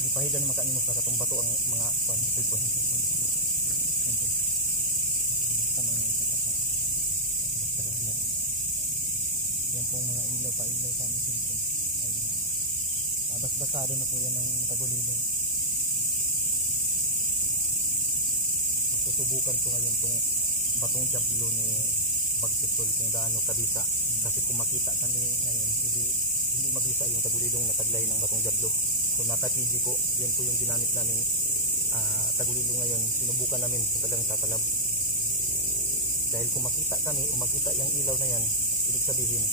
Di pahidan makanin mo sa katong bato ang mga kwan. Ito. Yan pong mga ilaw sa aming cellphone. Basbasado na po yan ng tagulilong. Susubukan ko ngayon tong batong jablo ni Bagtitol kung gaano kabisa. Kasi kung makita kami ngayon, hindi mabisa yung tagulilong na taglay ng batong jablo. So naka-TV ko, yan po yung ginamit namin tagulilong ngayon. Sinubukan namin kung talagang tatalab. Dahil kung makita kami o makita yung ilaw na yan, ibig sabihin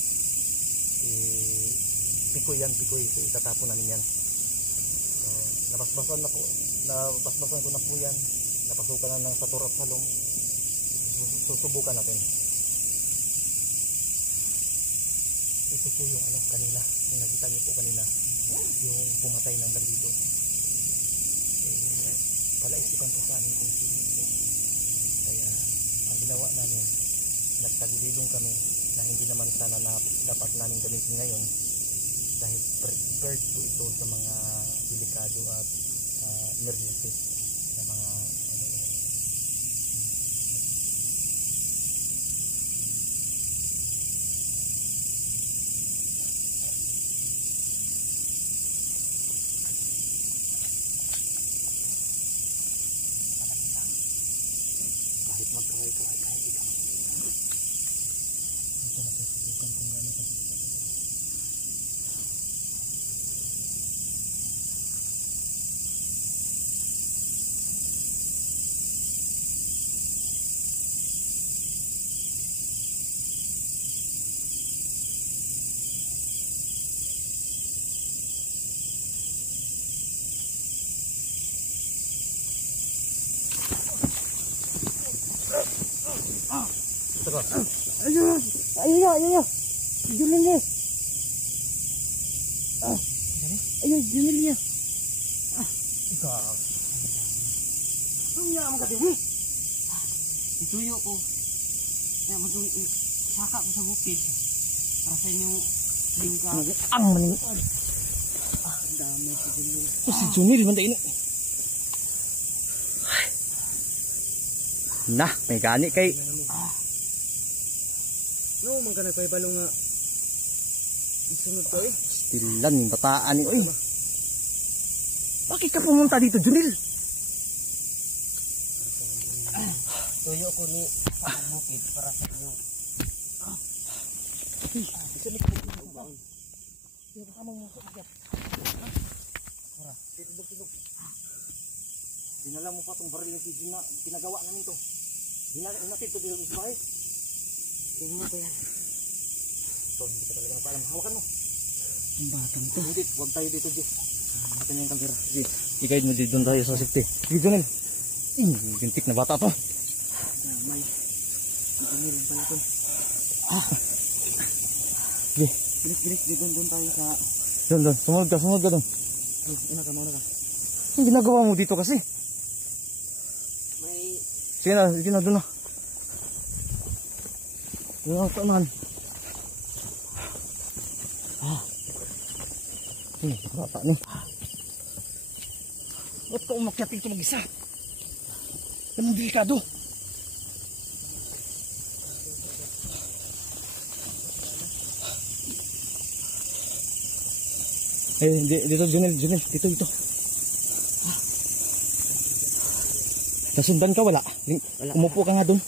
pikoy yan, pikoy. So itatapon namin yan. So, napasbasan ko na po yan. Napasukan na ng satur at salong. Susubukan natin. Ito po yung kanina, yung nakita niyo po kanina, yung pumatay ng bandido. Palaisipan po sa amin kung sino po. Kaya ang ginawa namin, nagtagulilong kami na hindi naman sana na dapat namin gamitin ngayon dahil prepared po ito sa mga delikado at emergency na mga kahit magkaway-kaway kahit ikaw. Ito na susubukan kung gano'n kasi. Ayo. Julin dia. Ayo julin dia. Ikaw. Ang mo kadiri. Ituyo ko. Ya matuloy saka ko sa bukid. Para sa inyo lingka. Ang maning. Dami si Junil. Si Junil man dai. Nah, may gani kay no, man ka nagpaibalo nga isunod ko stilan yung bataan ni bakit ka pumunta dito, Junil? Tuyo ko ni sa bukid para sa inyo isunod ko yung baon hindi ka mamusok dyan tilog dinala mo pa itong baril ng sigin na pinagawa namin to hinatid to dito sa bahay. Tingnan mo yan. So, hindi ka talaga nagpaalam. Hawakan mo. Yung batang to. Hindi, huwag tayo dito, Jis. Hawakan niya yung kamera. Sige, i-guide mo dito tayo sa safety. Sige, Junel. Gintik na bata to. May. Junel, yung pala to. Sige. Bilis, doon tayo sa... Doon. Sumunod ka doon. Una ka. Ang ginagawa mo dito kasi? May... Sige na, doon na. Yung teman. Ini bata nih. Ba't ka umakyat dito mag-isa? Anong delikado? Dito Junel, dito. Nasundan ka wala? Umupo ka nga doon.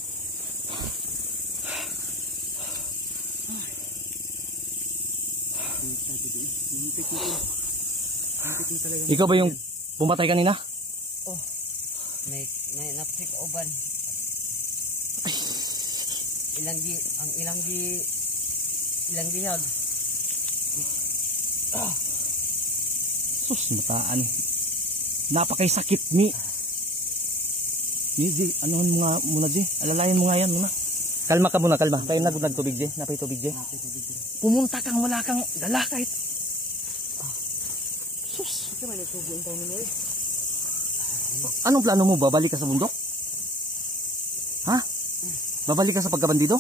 Ikaw ba yung pumatay kanina? Oh, may napsik oban. Ilang gihag. Sus, mataan. Napakay sakit ni. Di, anohan mo nga muna di. Alalayan mo nga yan muna. Kalma ka muna, kalma. Kayo nagtubig di. Napay tubig di. Pumunta kang wala kang dala kahit. Sus. Ito may nagsubuin tayo nila eh. Anong plano mo? Babalik ka sa bundok? Ha? Babalik ka sa pagkabandido?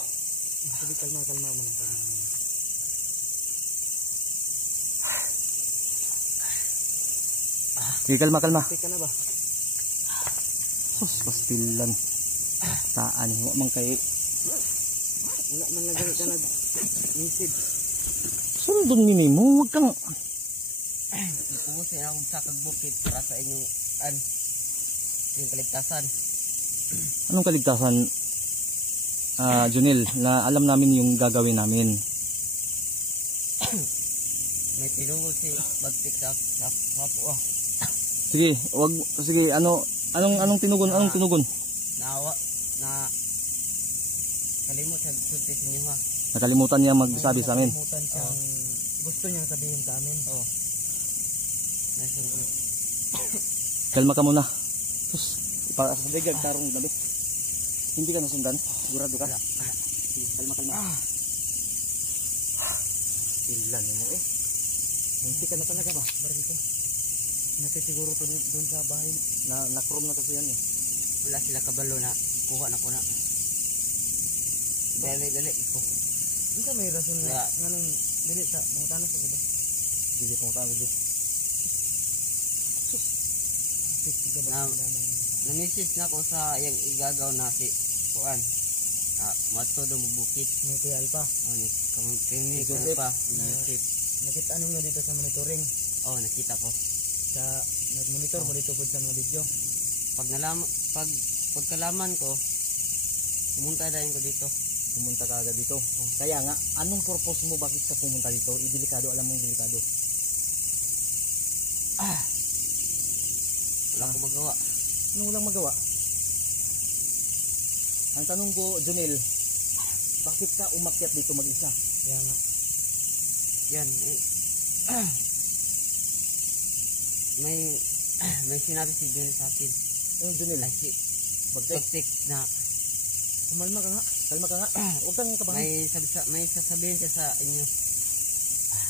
Kalma muna. Sige, kalma, kalma. Teka na ba? Sus, pastilan. Taan, huwag man kayo. Wala man lagay ka nag-misid. Sundon minimo, huwag kang... Ipusin akong sakag bukid para sa inyong yung kaligtasan. Anong kaligtasan, Junil, na alam namin yung gagawin namin? May tinungol si Bagtik sa Papo. Sige, wag, sige, anong tinugon, anong tinugon? Naawa na kalimot sa sulti sa inyo ha. Nakalimutan niya magsabi sa amin. Nakalimutan siyang gusto niyang sabihin sa amin. Oo. Nasugot. Kalma ka muna. Sus, ipasadigag tarong gabi. Hindi ka nasundan? Sigurado ka? Sige, kalma, kalma. Ilan mo eh. Munti ka na talaga ba? Baril ko. Natisiguro to doon sa bahay. Na-chrome na kasi yan eh. Wala sila kabalo na kuha na ko na. Dali ko. Hindi ka may rason na nganong dili sa mangutano sa gulo. Hindi pong tago di. Na-message na ko sa yung igagaw na si Kuan. Mato do bukit ni Kuya Alpa. Ni kami Kuya Alpa. Nakita ninyo dito sa monitoring. Oh, nakita ko. Sa nag-monitor mo dito sa mga video. Pagkalaman ko, pumunta din ko dito. Pumunta ka agad dito. Kaya nga, anong purpose mo bakit sa pumunta dito? Delikado, alam mong delikado. Wala akong magawa. Ano walang magawa? Ang tanong ko, Junel, bakit ka umakyat dito mag-isa? Kaya nga. Yan. May sinabi si Junel sa akin. Yung Junel? Ay, si Bagtik na kumalma ka nga. Kalma ka nga. Huwag kang kabahan. May sasabihin siya sa inyo.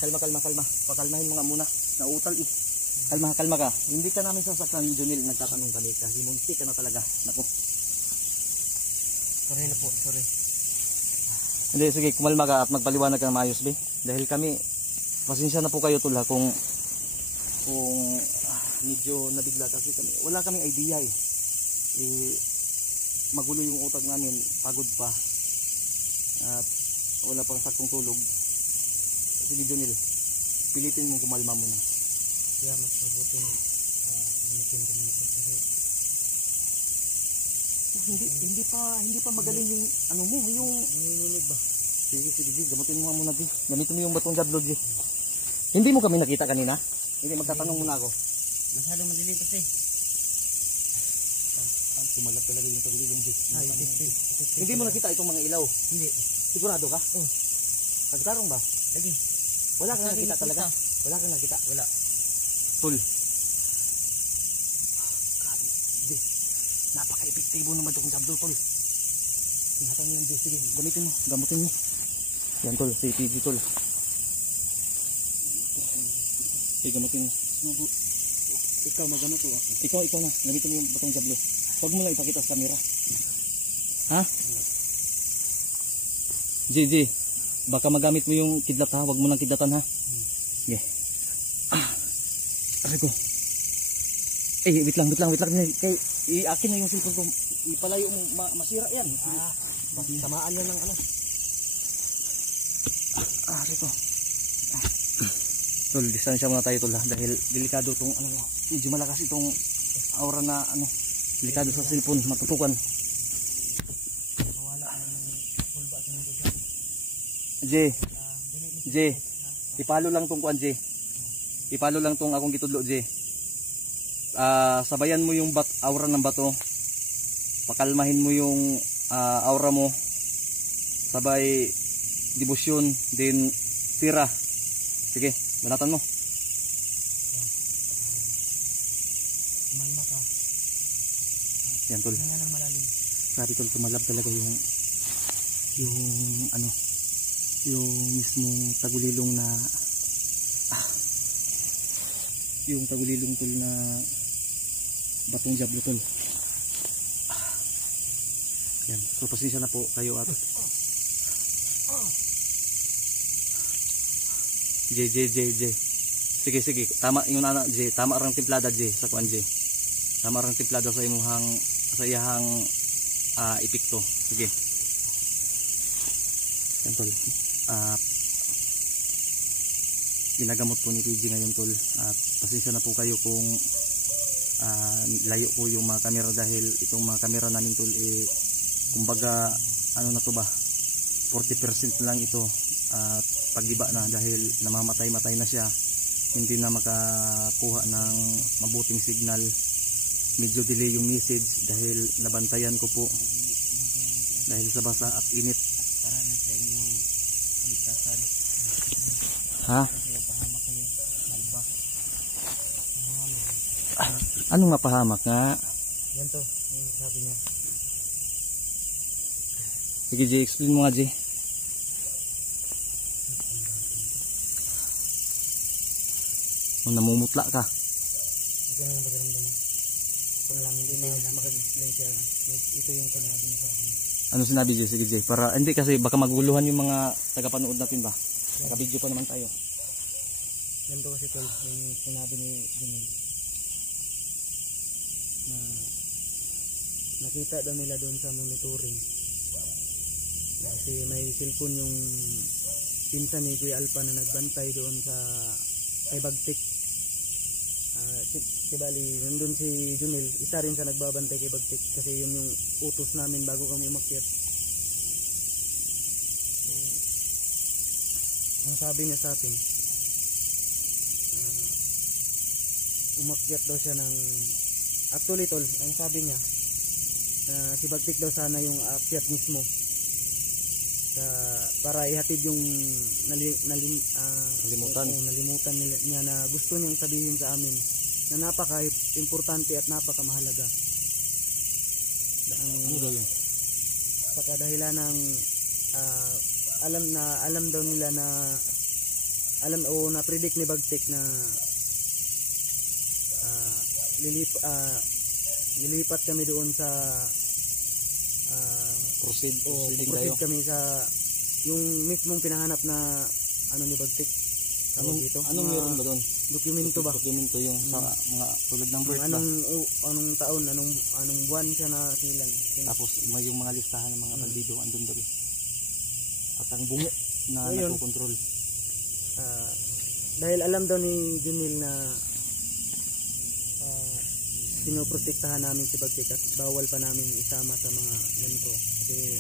Kalma. Pakalmahin mo nga muna. Nautal eh. Kalma ka. Hindi ka namin sasaktan, Junel. Nagtatanong kami kasi munti ka na talaga. Naku. Sorry na po, sorry. Hindi, sige, kumalma ka at magpaliwanag ka na maayos, be. Dahil kami, pasensya na po kayo tula kung medyo nabigla kasi kami. Wala kaming idea eh. Magulo yung utak namin, pagod pa. At wala pang saktong tulog. Sige, Junel, pilitin mong kumalma muna. Yeah, mas mabuting gamitin ko muna kasi hindi pa magaling yung ano mo, yung nanginginig ba? Sige, gamutin mo muna, di. Gamitin mo yung batong jablod, di. Hindi mo kami nakita kanina? Hindi, magtatanong muna ako. Masyado madilim kasi. Tumalap talaga yung tagulilong, di. Hindi mo nakita itong mga ilaw? Hindi. Sigurado ka? Oo. Pagkarong ba? Lagi. Wala kang nakita talaga? Wala kang nakita? Wala. Tol. Di. Napaka-epektibo naman itong jablod, tol. Ingatan mo yan, di. Sige, gamitin mo. Gamutin mo. Yan, tol. Si PG, tol. Sige, gamutin mo. Ikaw magamot o ako? Ikaw na. Gamitin mo yung batong jablo. Huwag mo lang ipakita sa camera. Ha? JJ, baka magamit mo yung kidlat ha. Huwag mo lang kidlatan ha. Okay. Aray ko. Wait lang. Kay, akin na yung cellphone ko. Ipalayo mo, masira yan. Tamaan yan ng ano. Aray ko. Tol, distansya muna tayo tol ha. Dahil delikado tong ano, medyo malakas itong aura na ano. Delikado sa cellphone, matutukan. Mawala ng pulba sa mundo J, ipalo lang tong kuan J. Ipalo lang tong akong gitudlo J. Sabayan mo yung aura ng bato. Pakalmahin mo yung aura mo. Sabay debosyon, din tira. Sige, banatan mo. Kumalma ka. Yan tol. Hinga ng malalim. Sabi tol, tumalab talaga yung ano, yung mismong tagulilong na yung tagulilong tol na batong jablo tol. Yan, so pasensya na po kayo at J. Sige, sige. Tama yung anak, J. Tama rang timplada, J. Sa kuan, J. Tama rang timplada sa imuhang, sa iyahang epekto. Sige. Yan, tol. Ginagamot po ni PG ngayon, tol. At pasensya na po kayo kung layo po yung mga kamera dahil itong mga kamera namin, tol, kumbaga, ano na to ba? 40% lang ito. At pag-iba na dahil namamatay-matay na siya. Hindi na makakuha ng mabuting signal, medyo delay yung message dahil nabantayan ko po dahil sa basa at init. Para na sa inyong kaligtasan. Ha? Pahamak kayo. Alba. Anong mapahamak nga? Yan to. Yung sabi niya. Sige, J, explain mo nga, J. Namumutla ka. Ito na lang pagkaramdam mo. Kung lang hindi na makag-explain siya. Ito yung sinabi niya sa akin. Ano sinabi, J? Sige, J. Para, hindi kasi baka maguluhan yung mga tagapanood natin ba? Naka-video pa naman tayo. Yan to kasi tol, yung sinabi ni Junil. Na nakita daw nila doon sa monitoring. Kasi may cellphone yung pinsan ni Kuya Alpa na nagbantay doon sa kay Bagtik. Si Bali, nandun si Junil, isa rin sa nagbabantay kay Bagtik kasi yun yung utos namin bago kami umakyat. So, ang sabi niya sa atin, umakyat daw siya ng actually tol, ang sabi niya si Bagtik daw sana yung akyat mismo para ihatid yung nalimutan niya na gusto niyang sabihin sa amin na napaka-importante at napaka-mahalaga. Ano daw yun? Sa kadahilan ng alam daw nila na na-predict ni Bagtik na lilipat kami doon sa proceed kami sa yung mismong pinahanap na ano ni Bagtik. Anong meron ba doon? Dokumento ba? Dokumento yung sa mga tulad ng birth ba? Anong taon, anong buwan siya na silang. Tapos may yung mga listahan ng mga bandido andun doon. At ang bungo na nagkokontrol. Dahil alam daw ni Junil na pinoprotektahan namin si Bagtik at bawal pa namin isama sa mga ganito kasi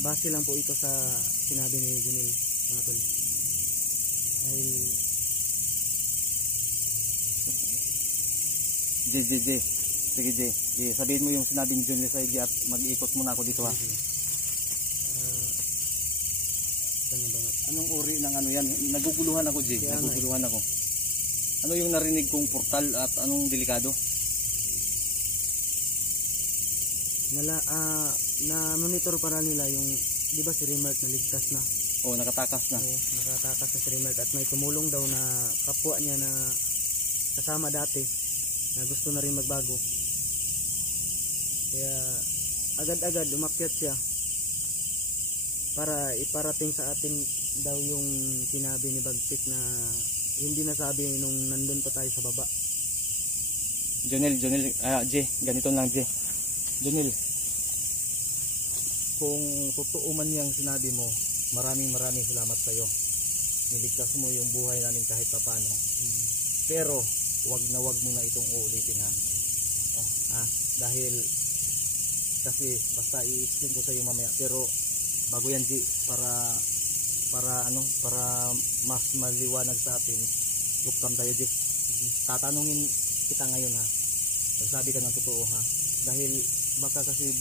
base lang po ito sa sinabi ni Junil, mga tol. Dahil J. Sige, J. Sabihin mo yung sinabi ni Junil sa J at mag-iikot muna ako dito, ha. Anong uri ng ano yan? Naguguluhan ako, J. Naguguluhan ako. Ano yung narinig kong portal at anong delikado? Na monitor para nila yung, di ba si Remart naligtas na? Oo, nakatakas na. Oo, nakatakas na si Remart at may tumulong daw na kapwa niya na kasama dati na gusto na rin magbago. Kaya agad-agad umakyat siya para iparating sa atin daw yung sinabi ni Bagtik na hindi nasabi nung nandun pa tayo sa baba. Jonel, J, ganito lang, J. Jonel, kung totoo man yung sinabi mo, maraming salamat sa iyo. Niligtas mo yung buhay namin kahit paano. Pero wag mo na itong uulitin, ha. Dahil kasi basta i-explain ko sa iyo mamaya, pero bago yan, J, para mas maliwanag sa atin, luktam tayo, J. Tatanungin kita ngayon, ha. Magsabi ka ng totoo, ha. Dahil baka kasi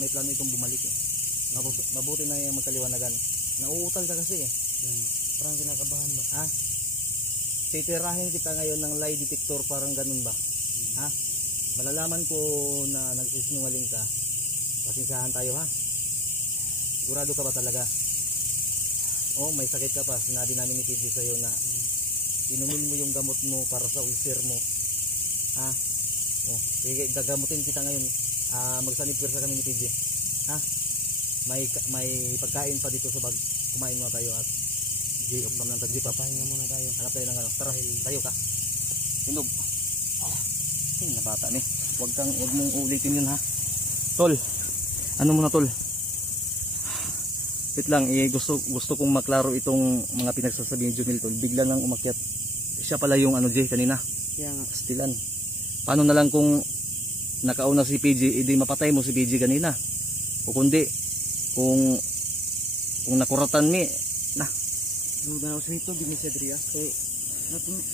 may plano itong bumalik, eh. Mabuti na yung magkaliwanagan. Nauutal ka kasi, eh. Parang kinakabahan ba? Ha? Titirahin kita ngayon ng lie detector, parang ganun ba? Ha? Malalaman ko na nagsisinungaling ka. Pasensyahan tayo, ha. Sigurado ka ba talaga? Oh, may sakit ka pa. Sinabi namin ni PG sa'yo na inumin mo yung gamot mo para sa ulcer mo. Ha? Oh, sige, gagamutin kita ngayon. Magsanipwersa kami ni PG. Ha? May pagkain pa dito sa bag. Kumain mo tayo at G, off cam lang ta, G, Papahinga muna tayo. hanap tayo ng ano, tara, tayo ka. Tindog. Ay, na bata ni. Wag mong ulitin yun ha. Tol, ano muna tol? Wait lang, gusto kong maklaro itong mga pinagsasabi ni Junil tol. Bigla nang umakyat. Siya pala yung ano Jay kanina. Kaya nga. Stilan. Paano na lang kung nakauna si PG, edi mapatay mo si PG kanina. O kundi, kung nakuratan mi, na. Duga na sa ito, bigyan si Adria. Kaya,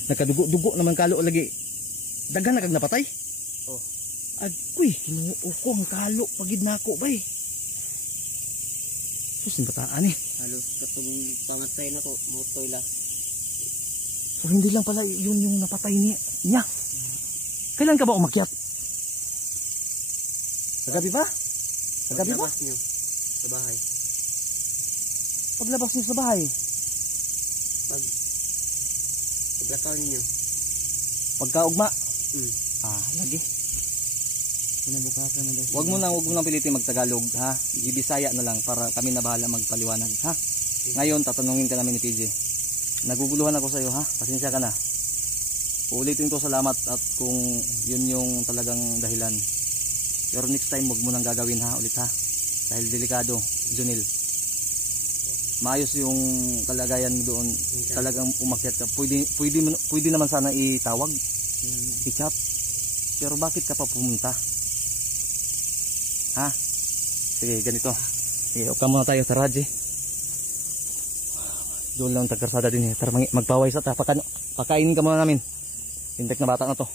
Nakadugo-dugo naman kalo lagi. Dagan na kag napatay. oh. Agkuy, kinuo ko ang kalo pagid nako bay. Sus ni bataan eh. Halos katong pangatay na ko, motoy la. So hindi lang pala yun yung napatay niya. Kailan ka ba umakyat? Kagabi ba? Kagabi ba? Paglabas niyo sa bahay. Paglabas niyo sa bahay. Paglakaw ninyo. Pagkaugma. Hmm. Lagi. Pinabukasan mo daw. Wag mo nang pilitin magtagalog ha. Ibisaya na lang para kami na bahala magpaliwanag ha. Ngayon tatanungin ka namin ni PJ. Naguguluhan ako sa iyo ha. Pasensya ka na. Uulitin ko salamat at kung yun yung talagang dahilan. Pero next time wag mo nang gagawin ha ulit ha. Dahil delikado, Junil. Maayos yung kalagayan mo doon. Talagang umakyat ka. Pwede naman sana itawag. I-chat. Pero bakit ka pa pumunta? Ha? Sige, ganito. Sige, okay muna tayo sa Raji. Doon lang tagkarsada din eh. Tara, magpaway sa ta. Pakainin ka muna namin. Hintek na bata na to.